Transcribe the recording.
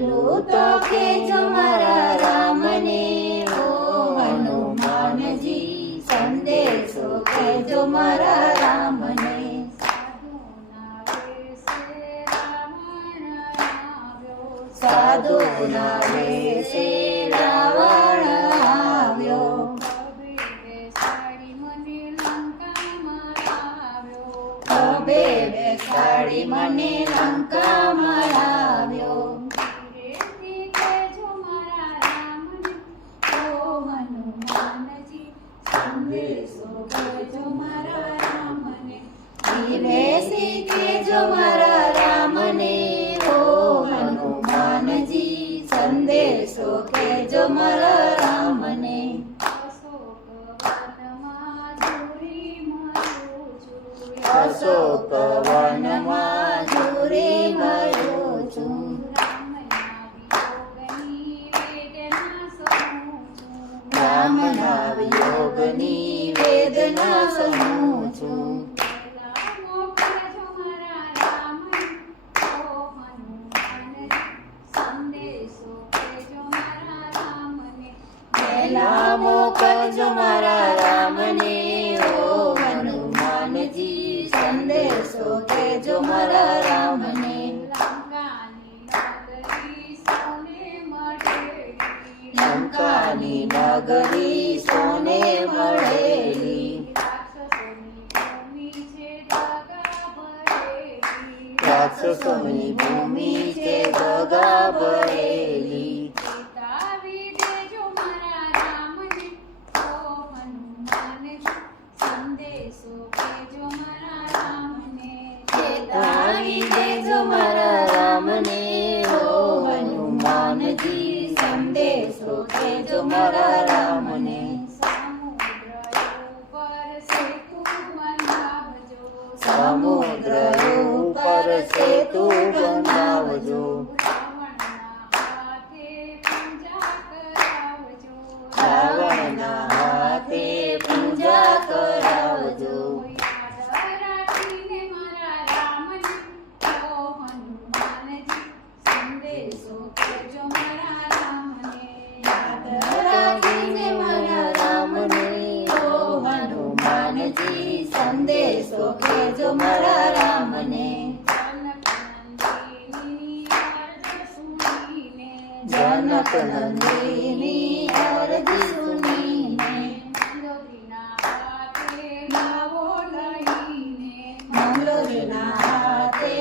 એટલું તો કહેજો મારા રામને, ઓ હનુમાનજી સંદેશો કહેજો મારા રામને. સાધુના વેશે રાવણ આવ્યો, ખભે બેસાડી મને લંકામાં લાવ્યો. બેસી કહેજો મારા રામને, ઓ હનુમાનજી સંદેશો કહેજો મારા રામને. અશોક વનમાં ઝૂરી મરું છું, રામના વિયોગની વેદના સહું છું. પહેલા મોકલજો મારા રામને, ઓ હનુમાનજી સંદેશો કહેજો મારા રામને. લંકાની નગરી સોને મળેલી, રાક્ષસોની ભૂમિ છે દગા ભરેલી. ચેતાવી દેજો મારા રામને, ઓ હનુમાનજી સંદેશો કહેજો મારા રામને. સમુદ્ર ઉપર સેતુ બંધાવજો, રાવણના હાથે પૂજા કરાવજો. સંદેશો કહેજો મારા રામને. જનક નંદીની અરજી સુનીને, મંગલોદરીના હાથે